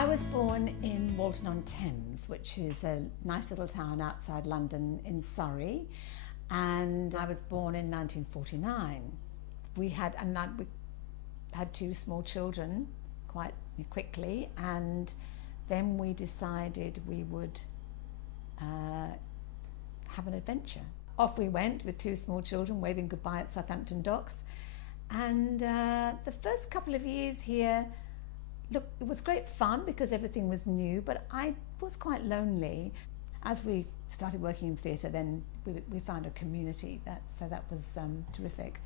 I was born in Walton-on-Thames, which is a nice little town outside London in Surrey, and I was born in 1949. We had two small children quite quickly, and then we decided we would have an adventure. Off we went with two small children, waving goodbye at Southampton docks, and the first couple of years here, look, it was great fun because everything was new, but I was quite lonely. As we started working in theatre, then we found a community, so that was terrific.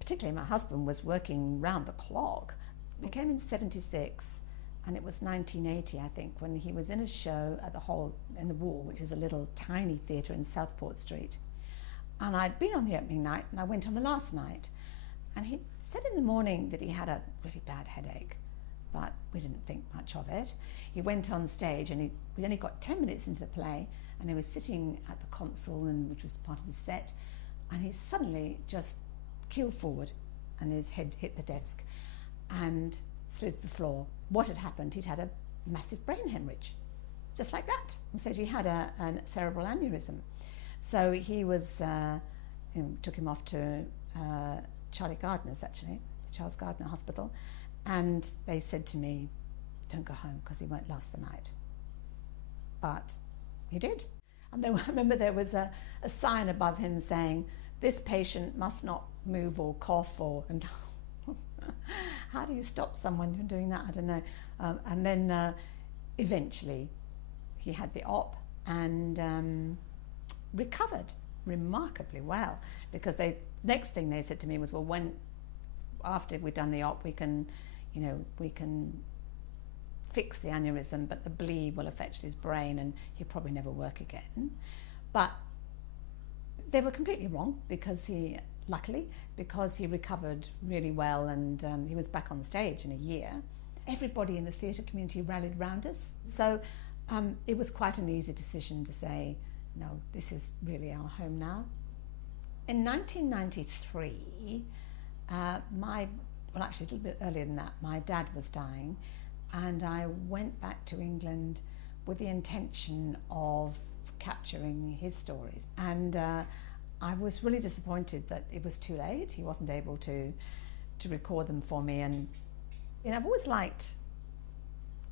Particularly my husband was working round the clock. We came in 76, and it was 1980, I think, when he was in a show at the Hall in the Wall, which is a little tiny theatre in Southport Street. And I'd been on the opening night, and I went on the last night. And he said in the morning that he had a really bad headache, but we didn't think much of it. He went on stage, and we only got 10 minutes into the play, and he was sitting at the console, which was part of his set, and he suddenly just keeled forward, and his head hit the desk and slid to the floor. What had happened? He'd had a massive brain hemorrhage, just like that. And so he had a cerebral aneurysm. So he was, took him off to Charles Gardner Hospital, and they said to me, don't go home because he won't last the night. But he did. And I remember there was a sign above him saying, this patient must not move or cough and how do you stop someone from doing that? I don't know. And then eventually he had the op and recovered remarkably well, because next thing they said to me was, well, after we've done the op, we can fix the aneurysm, but the bleed will affect his brain and he'll probably never work again. But they were completely wrong, luckily, because he recovered really well, and he was back on stage in a year. Everybody in the theatre community rallied round us. So it was quite an easy decision to say, no, this is really our home now. In 1993, actually a little bit earlier than that, my dad was dying, and I went back to England with the intention of capturing his stories. And I was really disappointed that it was too late. He wasn't able to record them for me. And I've always liked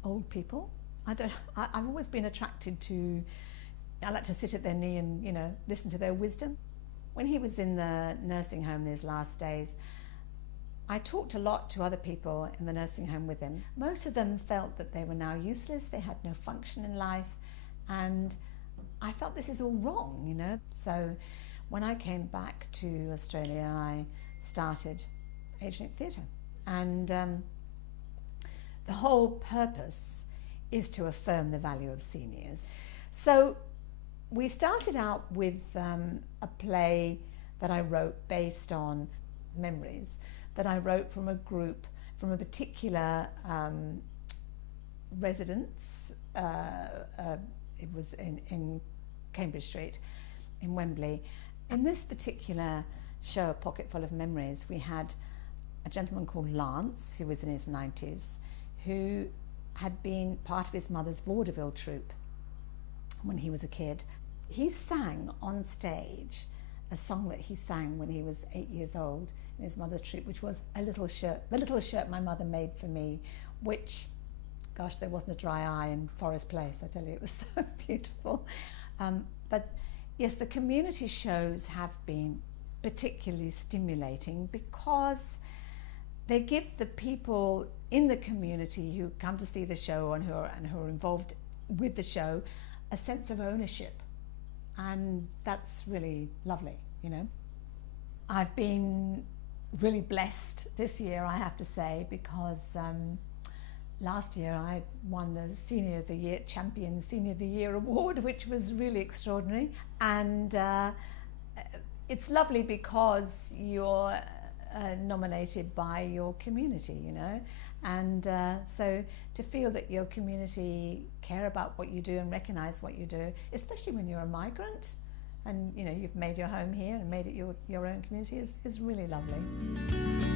old people. I've always been attracted to. I like to sit at their knee and listen to their wisdom. When he was in the nursing home in his last days, I talked a lot to other people in the nursing home with him. Most of them felt that they were now useless. They had no function in life, and I felt this is all wrong, So when I came back to Australia, I started Agelink Theatre, and the whole purpose is to affirm the value of seniors. So we started out with a play that I wrote based on memories that I wrote from a particular residence. It was in Cambridge Street in Wembley. In this particular show, A Pocket Full of Memories, we had a gentleman called Lance, who was in his 90s, who had been part of his mother's vaudeville troupe when he was a kid. He sang on stage a song that he sang when he was 8 years old in his mother's troupe, which was the little shirt my mother made for me, which, gosh, there wasn't a dry eye in Forest Place. I tell you, it was so beautiful. But yes, the community shows have been particularly stimulating because they give the people in the community who come to see the show and who are involved with the show a sense of ownership, and that's really lovely. I've been really blessed this year, I have to say, because last year I won the Senior of the Year Champion Senior of the Year award, which was really extraordinary, and it's lovely because you're nominated by your community, and so to feel that your community care about what you do and recognise what you do, especially when you're a migrant and you've made your home here and made it your own community, is really lovely.